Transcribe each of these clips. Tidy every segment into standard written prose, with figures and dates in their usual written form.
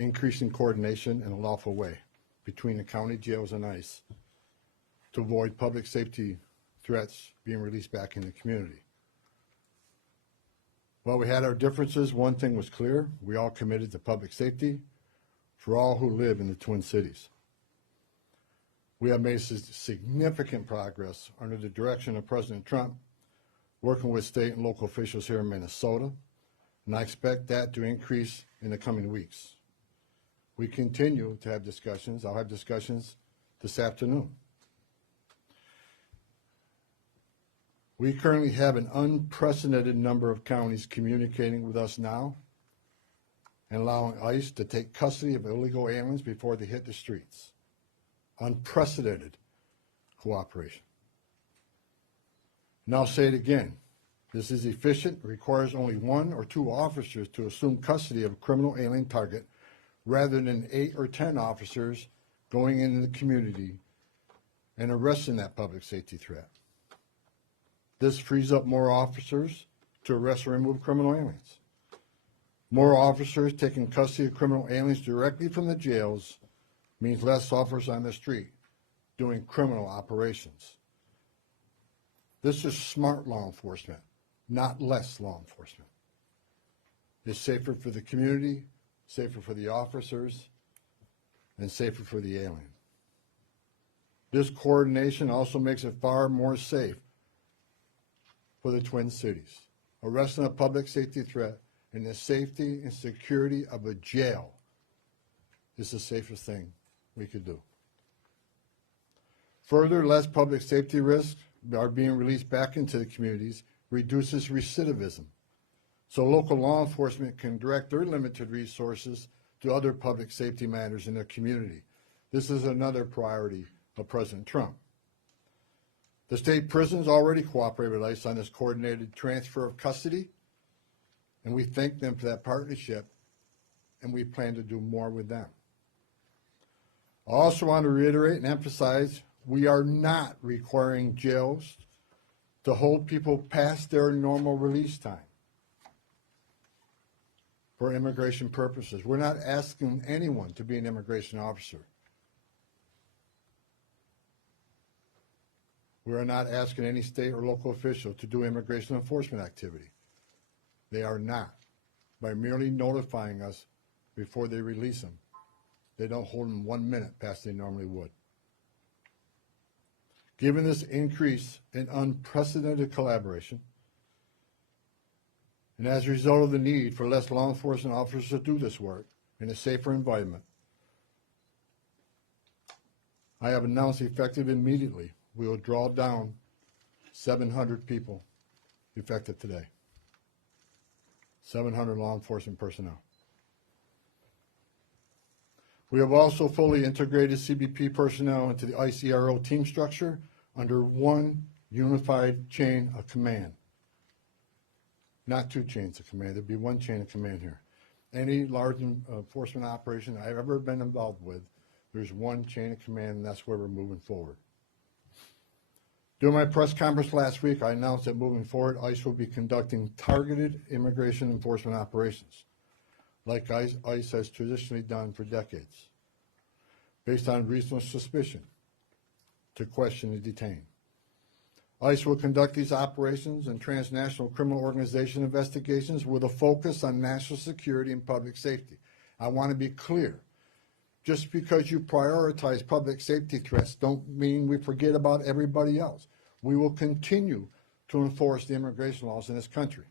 increasing coordination in a lawful way between the county jails and ICE to avoid public safety threats being released back in the community. While we had our differences, one thing was clear: we all committed to public safety for all who live in the Twin Cities. We have made significant progress under the direction of President Trump, working with state and local officials here in Minnesota, and I expect that to increase in the coming weeks. We continue to have discussions. I'll have discussions this afternoon. We currently have an unprecedented number of counties communicating with us now and allowing ICE to take custody of illegal aliens before they hit the streets. Unprecedented cooperation. And I'll say it again. This is efficient, requires only 1 or 2 officers to assume custody of a criminal alien target rather than 8 or 10 officers going into the community and arresting that public safety threat. This frees up more officers to arrest or remove criminal aliens. More officers taking custody of criminal aliens directly from the jails means less officers on the street doing criminal operations. This is smart law enforcement, not less law enforcement. It's safer for the community, safer for the officers, and safer for the alien. This coordination also makes it far more safe for the Twin Cities. Arresting a public safety threat in the safety and security of a jail is the safest thing we could do. Further, less public safety risks are being released back into the communities, reduces recidivism, so local law enforcement can direct their limited resources to other public safety matters in their community. This is another priority of President Trump. The state prisons already cooperate with ICE on this coordinated transfer of custody, and we thank them for that partnership, and we plan to do more with them. I also want to reiterate and emphasize we are not requiring jails to hold people past their normal release time for immigration purposes. We're not asking anyone to be an immigration officer. We are not asking any state or local official to do immigration enforcement activity. They are not. By merely notifying us before they release them, they don't hold them 1 minute past they normally would. Given this increase in unprecedented collaboration, and as a result of the need for less law enforcement officers to do this work in a safer environment, I have announced effective immediately we will draw down 700 people effective today. 700 law enforcement personnel. We have also fully integrated CBP personnel into the ICE ERO team structure under one unified chain of command. Not 2 chains of command, there'd be 1 chain of command here. Any large enforcement operation I've ever been involved with, there's 1 chain of command, and that's where we're moving forward. During my press conference last week, I announced that moving forward, ICE will be conducting targeted immigration enforcement operations, like ICE has traditionally done for decades, based on reasonable suspicion to question and detain. ICE will conduct these operations and transnational criminal organization investigations with a focus on national security and public safety. I want to be clear. Just because you prioritize public safety threats don't mean we forget about everybody else. We will continue to enforce the immigration laws in this country.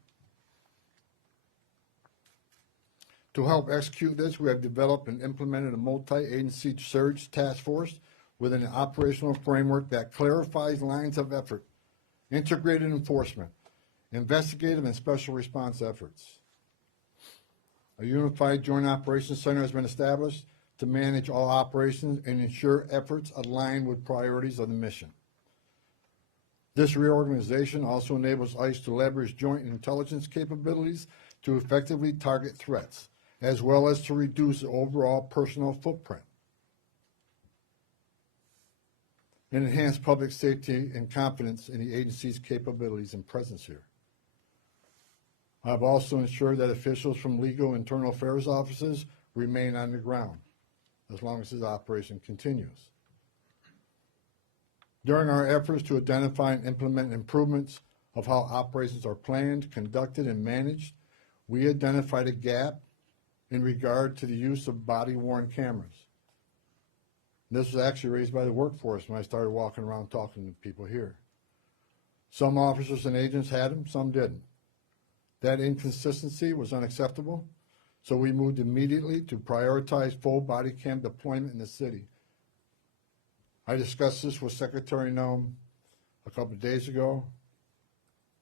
To help execute this, we have developed and implemented a multi-agency surge task force with an operational framework that clarifies lines of effort, integrated enforcement, investigative and special response efforts. A unified joint operations center has been established to manage all operations and ensure efforts align with priorities of the mission. This reorganization also enables ICE to leverage joint intelligence capabilities to effectively target threats, as well as to reduce the overall personnel footprint and enhance public safety and confidence in the agency's capabilities and presence here. I've also ensured that officials from legal internal affairs offices remain on the ground as long as this operation continues. During our efforts to identify and implement improvements of how operations are planned, conducted, and managed, we identified a gap in regard to the use of body-worn cameras. This was actually raised by the workforce when I started walking around talking to people here. Some officers and agents had them, some didn't. That inconsistency was unacceptable, so we moved immediately to prioritize full body cam deployment in the city. I discussed this with Secretary Noem a couple of days ago,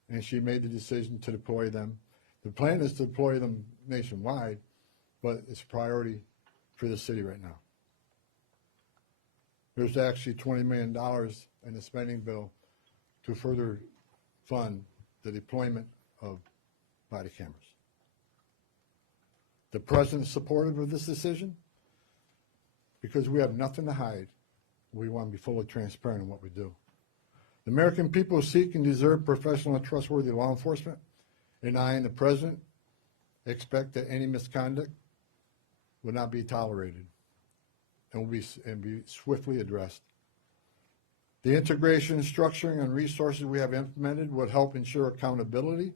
and she made the decision to deploy them. The plan is to deploy them nationwide, but it's a priority for the city right now. There's actually $20 million in the spending bill to further fund the deployment of body cameras. The President is supportive of this decision because we have nothing to hide. We want to be fully transparent in what we do. The American people seek and deserve professional and trustworthy law enforcement, and I and the President expect that any misconduct will not be tolerated and will be swiftly addressed. The integration, structuring, and resources we have implemented would help ensure accountability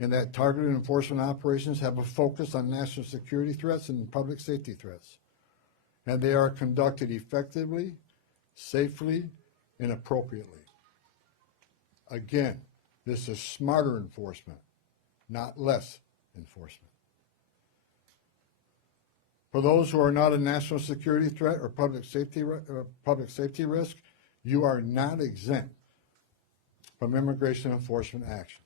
and that targeted enforcement operations have a focus on national security threats and public safety threats, and they are conducted effectively, safely, and appropriately. Again, this is smarter enforcement, not less enforcement. For those who are not a national security threat or public safety risk, you are not exempt from immigration enforcement actions.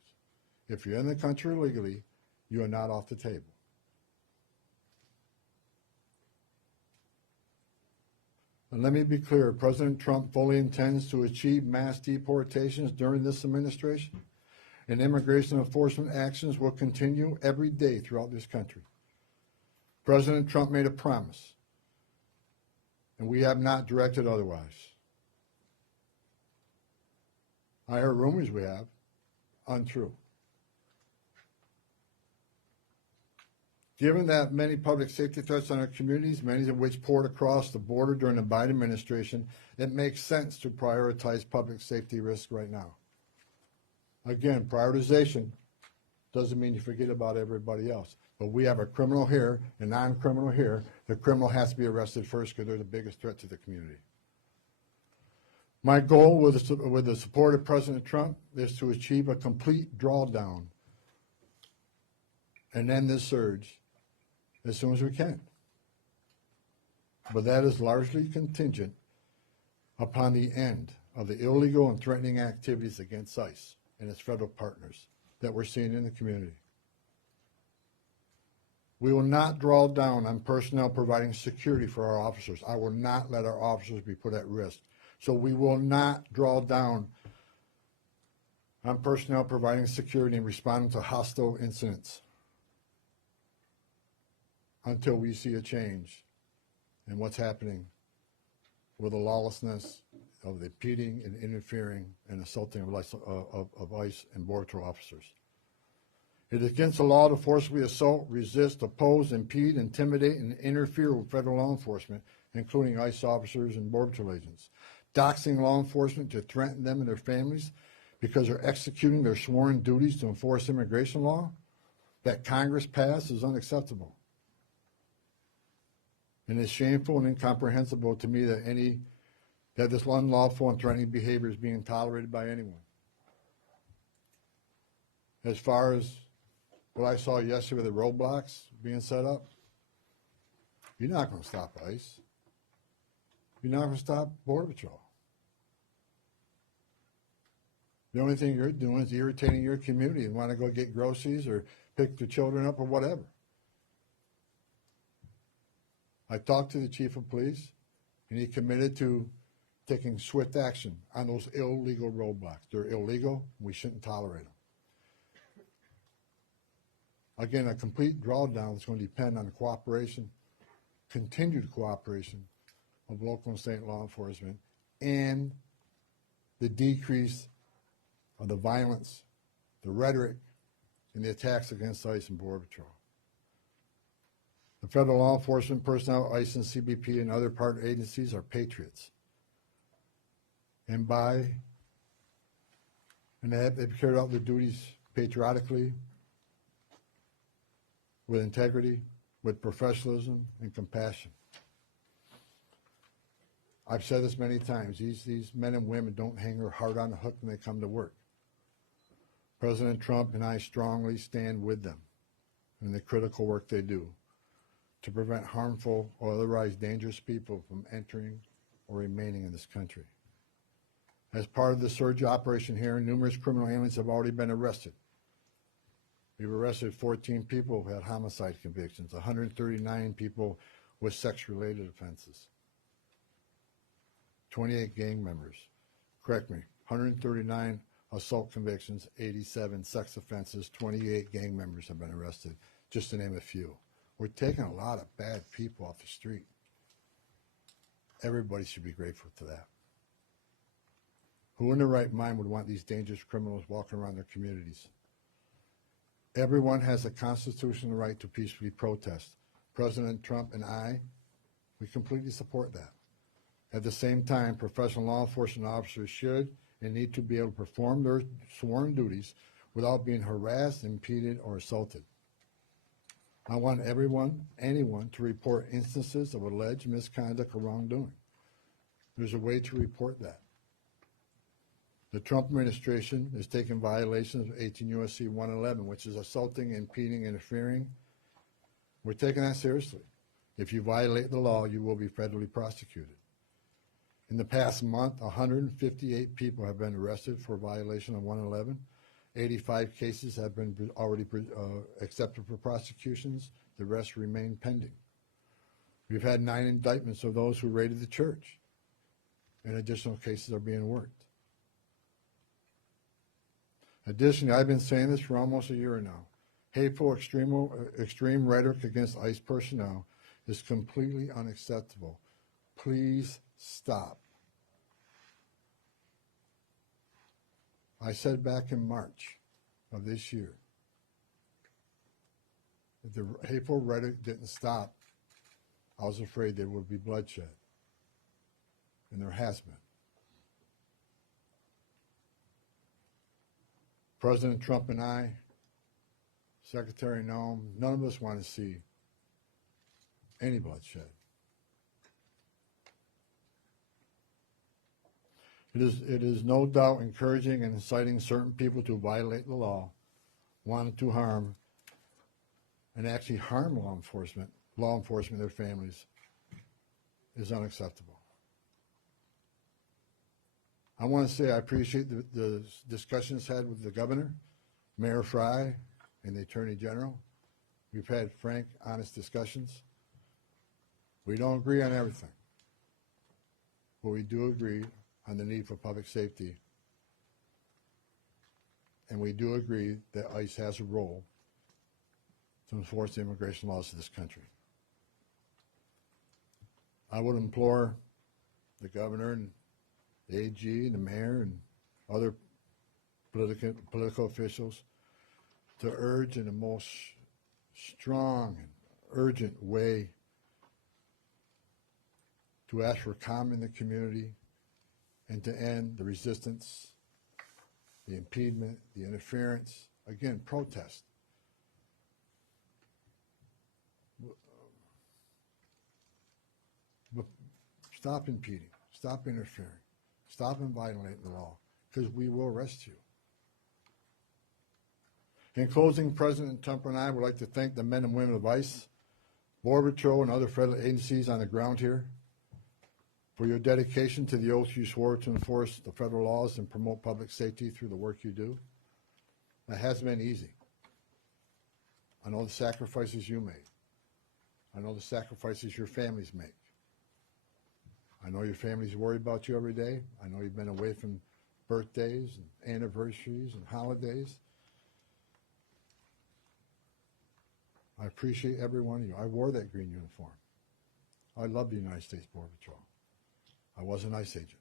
If you're in the country illegally, you are not off the table. And let me be clear, President Trump fully intends to achieve mass deportations during this administration, and immigration enforcement actions will continue every day throughout this country. President Trump made a promise, and we have not directed otherwise. I heard rumors we have, untrue. Given that many public safety threats on our communities, many of which poured across the border during the Biden administration, it makes sense to prioritize public safety risks right now. Again, prioritization doesn't mean you forget about everybody else. But we have a criminal here, a non-criminal here. The criminal has to be arrested first because they're the biggest threat to the community. My goal with the support of President Trump is to achieve a complete drawdown and end this surge as soon as we can. But that is largely contingent upon the end of the illegal and threatening activities against ICE and its federal partners that we're seeing in the community. We will not draw down on personnel providing security for our officers. I will not let our officers be put at risk. So we will not draw down on personnel providing security and responding to hostile incidents until we see a change in what's happening with the lawlessness of the impeding and interfering and assaulting of ICE and Border Patrol officers. It is against the law to forcibly assault, resist, oppose, impede, intimidate, and interfere with federal law enforcement, including ICE officers and Border Patrol agents. Doxing law enforcement to threaten them and their families because they're executing their sworn duties to enforce immigration law that Congress passed is unacceptable. And it's shameful and incomprehensible to me that this unlawful and threatening behavior is being tolerated by anyone. As far as what I saw yesterday with the roadblocks being set up, you're not going to stop ICE. You're not going to stop Border Patrol. The only thing you're doing is irritating your community and want to go get groceries or pick the children up or whatever. I talked to the chief of police, and he committed to taking swift action on those illegal roadblocks. They're illegal. We shouldn't tolerate them. Again, a complete drawdown is going to depend on the cooperation, continued cooperation of local and state law enforcement and the decrease of the violence, the rhetoric, and the attacks against ICE and Border Patrol. The federal law enforcement personnel, ICE and CBP, and other partner agencies are patriots. And they've carried out their duties patriotically, with integrity, with professionalism and compassion. I've said this many times, these men and women don't hang their heart on the hook when they come to work. President Trump and I strongly stand with them in the critical work they do to prevent harmful or otherwise dangerous people from entering or remaining in this country. As part of the surge operation here, numerous criminal aliens have already been arrested. We've arrested 14 people who had homicide convictions, 139 people with sex-related offenses, 28 gang members. Correct me, 139 assault convictions, 87 sex offenses, 28 gang members have been arrested, just to name a few. We're taking a lot of bad people off the street. Everybody should be grateful to that. Who in their right mind would want these dangerous criminals walking around their communities? Everyone has a constitutional right to peacefully protest. President Trump and I, we completely support that. At the same time, professional law enforcement officers should and need to be able to perform their sworn duties without being harassed, impeded, or assaulted. I want anyone to report instances of alleged misconduct or wrongdoing. There's a way to report that. The Trump administration is taking violations of 18 U.S.C. 111, which is assaulting, impeding, interfering. We're taking that seriously. If you violate the law, you will be federally prosecuted. In the past month, 158 people have been arrested for violation of 111. 85 cases have been already accepted for prosecutions. The rest remain pending. We've had 9 indictments of those who raided the church, and additional cases are being worked. Additionally, I've been saying this for almost a year now. Hateful, extreme rhetoric against ICE personnel is completely unacceptable. Please stop. I said back in March of this year, if the hateful rhetoric didn't stop, I was afraid there would be bloodshed. And there has been. President Trump and I, Secretary Noem, none of us want to see any bloodshed. It is no doubt encouraging and inciting certain people to violate the law, wanting to harm and actually harm law enforcement, their families, is unacceptable. I want to say I appreciate the discussions had with the governor, Mayor Fry, and the Attorney General. We've had frank, honest discussions. We don't agree on everything, but we do agree on the need for public safety, and we do agree that ICE has a role to enforce the immigration laws of this country. I would implore the governor and the AG and the mayor and other political officials to urge in the most strong and urgent way to ask for calm in the community and to end the resistance, the impediment, the interference, again, protest. But stop impeding, stop interfering, stop violating the law, because we will arrest you. In closing, President Trump and I would like to thank the men and women of ICE, Border Patrol, and other federal agencies on the ground here for your dedication to the oath you swore to enforce the federal laws and promote public safety through the work you do. It hasn't been easy. I know the sacrifices you made. I know the sacrifices your families make. I know your families worry about you every day. I know you've been away from birthdays and anniversaries and holidays. I appreciate every one of you. I wore that green uniform. I love the United States Border Patrol. I was an ICE agent.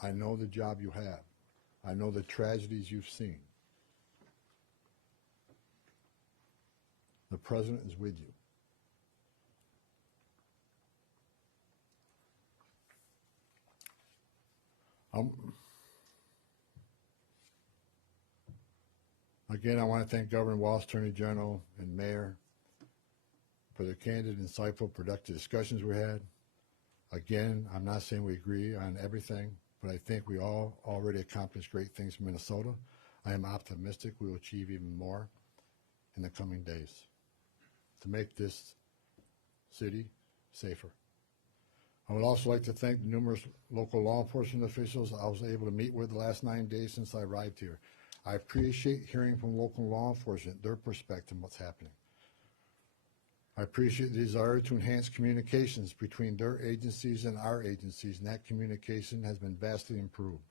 I know the job you have. I know the tragedies you've seen. The President is with you. Again, I want to thank Governor Walz, Attorney General, and Mayor for the candid, insightful, productive discussions we had. Again, I'm not saying we agree on everything, but I think we all already accomplished great things in Minnesota. I am optimistic we will achieve even more in the coming days to make this city safer. I would also like to thank the numerous local law enforcement officials I was able to meet with the last 9 days since I arrived here. I appreciate hearing from local law enforcement, their perspective on what's happening. I appreciate the desire to enhance communications between their agencies and our agencies, and that communication has been vastly improved.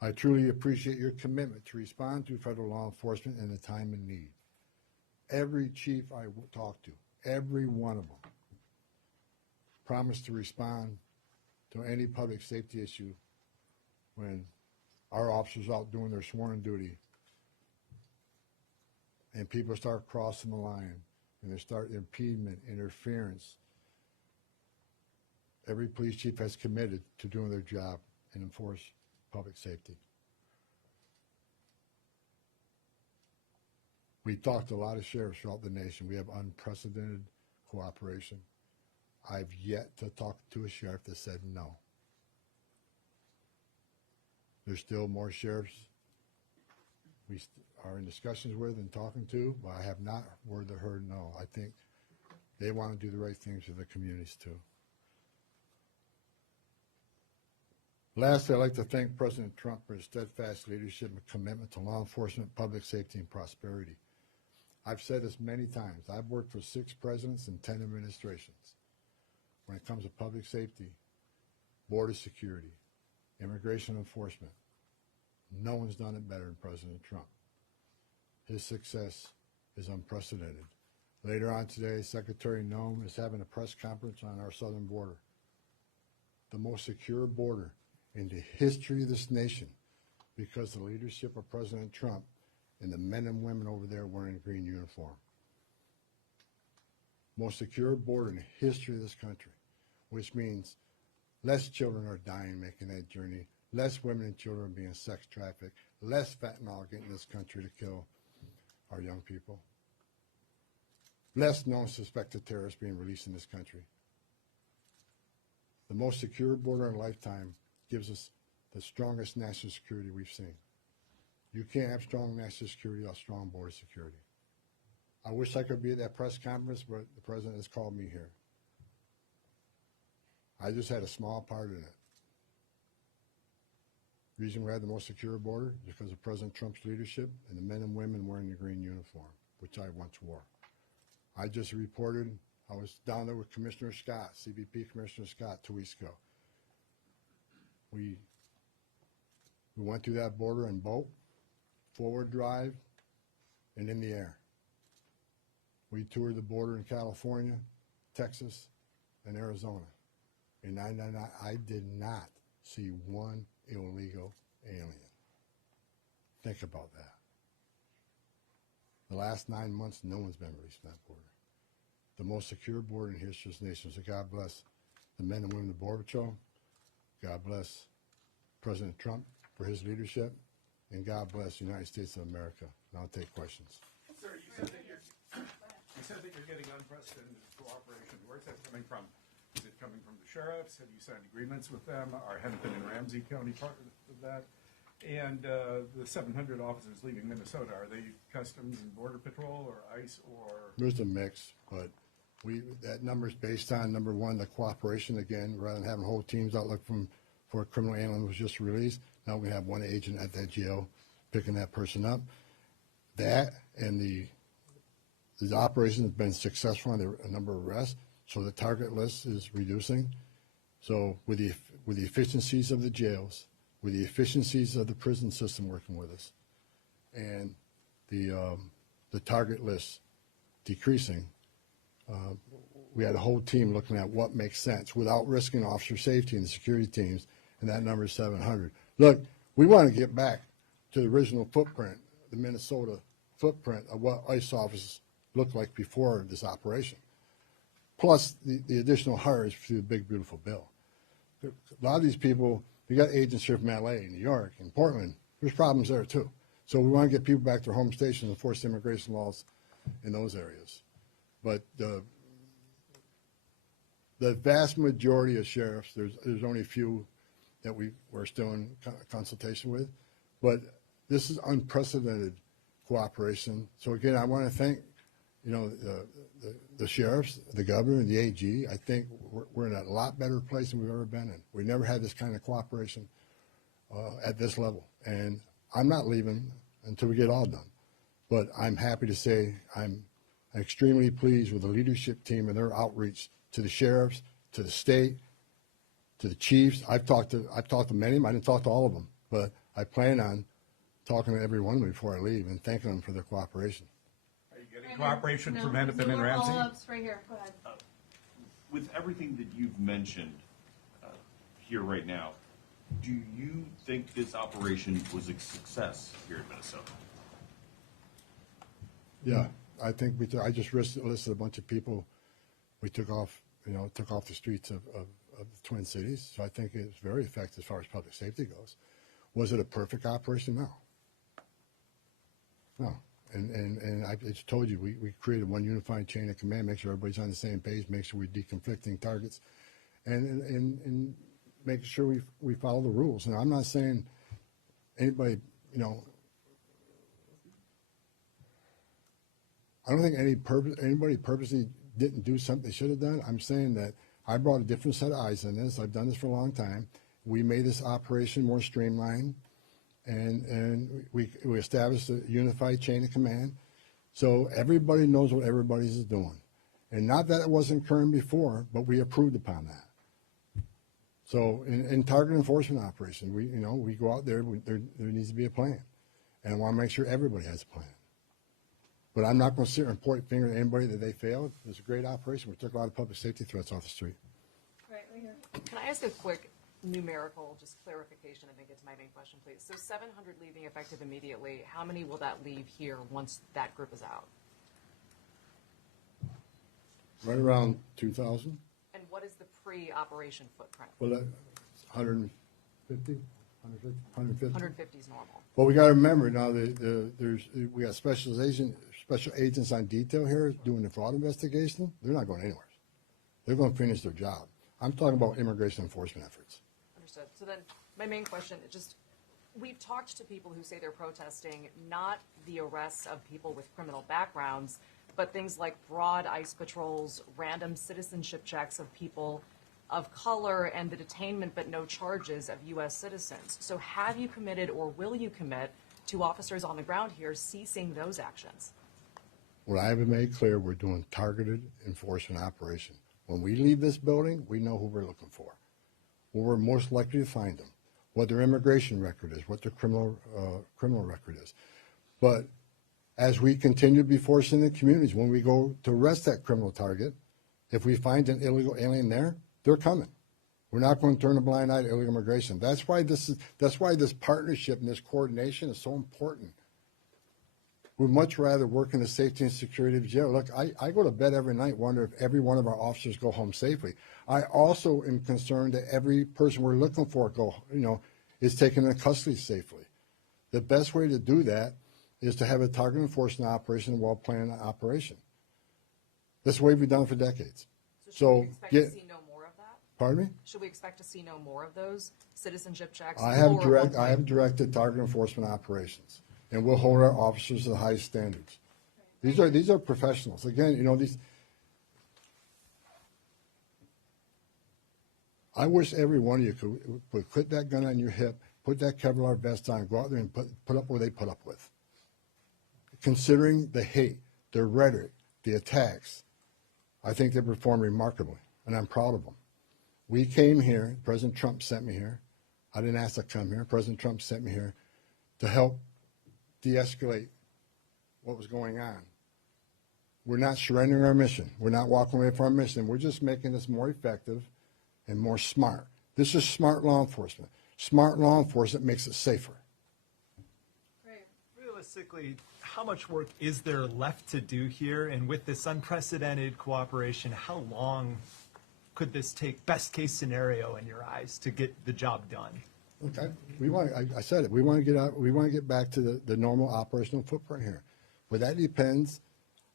I truly appreciate your commitment to respond to federal law enforcement in a time of need. Every chief I talked to, every one of them, promised to respond to any public safety issue when our officers are out doing their sworn duty and people start crossing the line and they start impediment, interference. Every police chief has committed to doing their job and enforce public safety. We talked to a lot of sheriffs throughout the nation. We have unprecedented cooperation. I've yet to talk to a sheriff that said no. There's still more sheriffs we are in discussions with and talking to, but I have not heard no. I think they want to do the right things for the communities too. Lastly, I'd like to thank President Trump for his steadfast leadership and commitment to law enforcement, public safety, and prosperity. I've said this many times. I've worked for 6 presidents and 10 administrations. When it comes to public safety, border security, immigration enforcement, no one's done it better than President Trump. His success is unprecedented. Later on today, Secretary Noem is having a press conference on our southern border, the most secure border in the history of this nation, because of the leadership of President Trump and the men and women over there wearing a green uniform. Most secure border in the history of this country, which means less children are dying making that journey, less women and children are being sex trafficked, less fentanyl getting in this country to kill our young people, less known suspected terrorists being released in this country. The most secure border in a lifetime gives us the strongest national security we've seen. You can't have strong national security without strong border security. I wish I could be at that press conference, but the president has called me here. I just had a small part in it. The reason we had the most secure border is because of President Trump's leadership and the men and women wearing the green uniform, which I once wore. I just reported, I was down there with Commissioner Scott, CBP Commissioner Scott, 2 weeks ago. We went through that border in boat, forward drive, and in the air. We toured the border in California, Texas, and Arizona. And I did not see one illegal alien. Think about that. The last 9 months, no one's been released from that border. The most secure border in the history of this nation. So God bless the men and women of the Border Patrol. God bless President Trump for his leadership. And God bless the United States of America. And I'll take questions. Sir, you said that you're getting unprecedented cooperation. Where's that coming from? Is it coming from the sheriffs? Have you signed agreements with them? Are Hennepin and Ramsey County part of that? And the 700 officers leaving Minnesota, are they Customs and Border Patrol or ICE or? There's a mix, but that number is based on, number one, the cooperation. Again, rather than having whole teams out looking for a criminal alien was just released, now we have one agent at that jail picking that person up. That and the operation has been successful on a number of arrests, so the target list is reducing. So with the efficiencies of the jails, with the efficiencies of the prison system working with us, and the target list decreasing, we had a whole team looking at what makes sense without risking officer safety and the security teams, and that number is 700. Look, we want to get back to the original footprint, the Minnesota footprint of what ICE officers looked like before this operation, plus the additional hires through the big, beautiful bill. A lot of these people You got agents here from LA, New York, and Portland. There's problems there too. So we want to get people back to their home stations and enforce immigration laws in those areas. But the vast majority of sheriffs, there's only a few that we're still in consultation with, but this is unprecedented cooperation. So again, I want to thank, the sheriffs, the governor, and the AG. I think we're in a lot better place than we've ever been in. We never had this kind of cooperation at this level, and I'm not leaving until we get all done. But I'm happy to say I'm extremely pleased with the leadership team and their outreach to the sheriffs, to the state, to the chiefs. I've talked to many of them. I didn't talk to all of them, but I plan on talking to every one of them before I leave and thanking them for their cooperation. Are you getting cooperation from Hennepin and Ramsey? Follow-ups right here. Go ahead. With everything that you've mentioned here right now, do you think this operation was a success here in Minnesota? Yeah, I think I just listed a bunch of people we took off the streets of the Twin Cities. So I think it's very effective as far as public safety goes. Was it a perfect operation? No. No. And I just told you, we created one unified chain of command, make sure everybody's on the same page, make sure we're deconflicting targets, and making sure we follow the rules. And I'm not saying anybody, I don't think anybody purposely didn't do something they should have done. I'm saying that I brought a different set of eyes on this. I've done this for a long time. We made this operation more streamlined, and we established a unified chain of command, so everybody knows what everybody's doing. And not that it wasn't current before, but we approved upon that. So in target enforcement operation, we go out there. There needs to be a plan, and I want to make sure everybody has a plan. But I'm not going to sit here and point a finger at anybody that they failed. It was a great operation. We took a lot of public safety threats off the street. Right here. Can I ask a quick numerical, just clarification, and then get to my main question, please? So 700 leaving effective immediately. How many will that leave here once that group is out? Right around 2,000. And what is the pre-operation footprint? Well, 150, 150. 150 is normal. Well, we got to remember now we got special agents on detail here doing the fraud investigation. They're not going anywhere. They're going to finish their job. I'm talking about immigration enforcement efforts. Understood. So then my main question is just, we've talked to people who say they're protesting not the arrests of people with criminal backgrounds, but things like broad ICE patrols, random citizenship checks of people of color, and the detainment but no charges of U.S. citizens. So have you committed or will you commit to officers on the ground here ceasing those actions? What I have made clear, we're doing targeted enforcement operation. When we leave this building, we know who we're looking for, where we're most likely to find them, what their immigration record is, what their criminal record is. But as we continue to be forced in the communities, when we go to arrest that criminal target, if we find an illegal alien there, they're coming. We're not going to turn a blind eye to illegal immigration. That's why this partnership and this coordination is so important. We'd much rather work in the safety and security of jail. Look, I go to bed every night wondering if every one of our officers go home safely. I also am concerned that every person we're looking for is taken into custody safely. The best way to do that is to have a target enforcement operation, a well-planned operation. That's the way we've done it for decades. So should we expect to see no more of that? Pardon me? Should we expect to see no more of those citizenship checks? I have directed target enforcement operations, and we'll hold our officers to the highest standards. These are professionals. Again, I wish every one of you could put that gun on your hip, put that Kevlar vest on, go out there and put up what they put up with. Considering the hate, the rhetoric, the attacks, I think they performed remarkably, and I'm proud of them. We came here, President Trump sent me here. I didn't ask to come here. President Trump sent me here to help de-escalate what was going on. We're not surrendering our mission. We're not walking away from our mission. We're just making this more effective and more smart. This is smart law enforcement. Smart law enforcement makes it safer. Great. Realistically, how much work is there left to do here? And with this unprecedented cooperation, how long could this take, best case scenario in your eyes, to get the job done? Okay, I said it, we want to get out, we want to get back to the normal operational footprint here. But that depends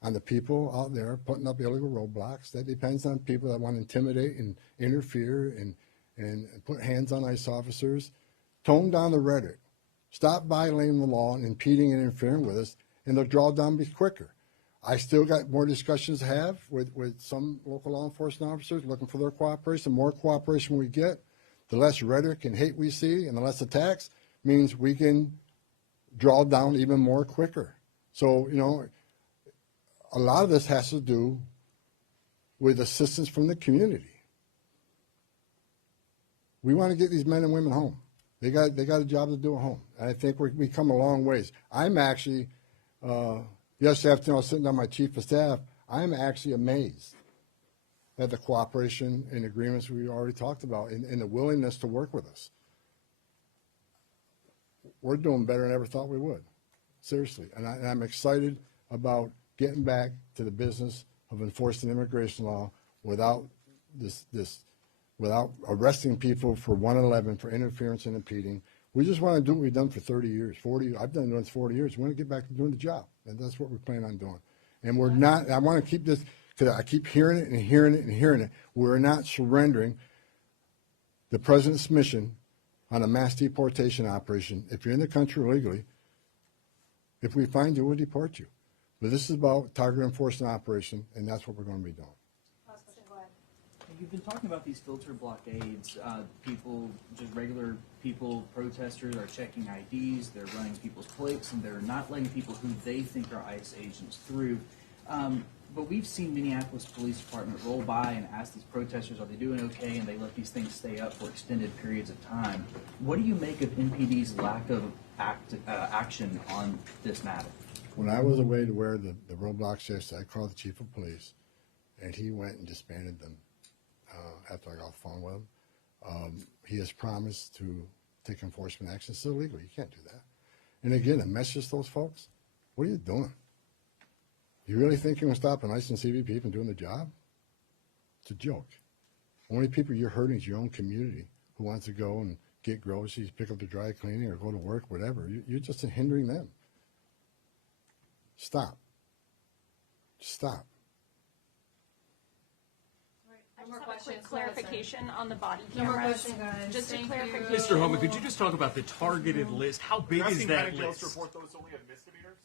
on the people out there putting up illegal roadblocks. That depends on people that want to intimidate and interfere and put hands on ICE officers. Tone down the rhetoric. Stop violating the law and impeding and interfering with us, and they'll draw down quicker. I still got more discussions to have with some local law enforcement officers looking for their cooperation. The more cooperation we get, the less rhetoric and hate we see, and the less attacks means we can draw down even more quicker. So, you know, a lot of this has to do with assistance from the community. We want to get these men and women home. They got a job to do at home. And I think we come a long ways. I'm actually, yesterday afternoon I was sitting down with my chief of staff, I'm actually amazed at the cooperation and agreements we already talked about and the willingness to work with us. We're doing better than I ever thought we would. Seriously. And I'm excited about getting back to the business of enforcing immigration law without without arresting people for 111 for interference and impeding. We just want to do what we've done for 30 years, 40. I've done it for 40 years. We want to get back to doing the job, and that's what we plan on doing. And we're not. I want to keep this because I keep hearing it and hearing it and hearing it. We're not surrendering the president's mission on a mass deportation operation. If you're in the country illegally, if we find you, we'll deport you. But this is about target enforcement operation, and that's what we're going to be doing. Last question, go ahead. You've been talking about these filter blockades. People, just regular people, protesters are checking IDs, they're running people's plates, and they're not letting people who they think are ICE agents through. But we've seen Minneapolis Police Department roll by and ask these protesters, are they doing okay, and they let these things stay up for extended periods of time. What do you make of NPD's lack of action on this matter? When I was away to wear the roadblocks yesterday, I called the chief of police, and he went and disbanded them after I got off the phone with him. He has promised to take enforcement action. It's illegal. You can't do that. And again, a message to those folks, what are you doing? You really think you're going to stop an ICE and CBP from doing the job? It's a joke. Only people you're hurting is your own community who wants to go and get groceries, pick up the dry cleaning, or go to work, whatever. You're just hindering them. Stop. Stop. No more Just have a questions. quick clarification on the body No more cameras. questions, guys. Just a Thank clarification. you. Mr. Homan, could you just talk about the targeted list? How big is that list? report those only as misdemeanors?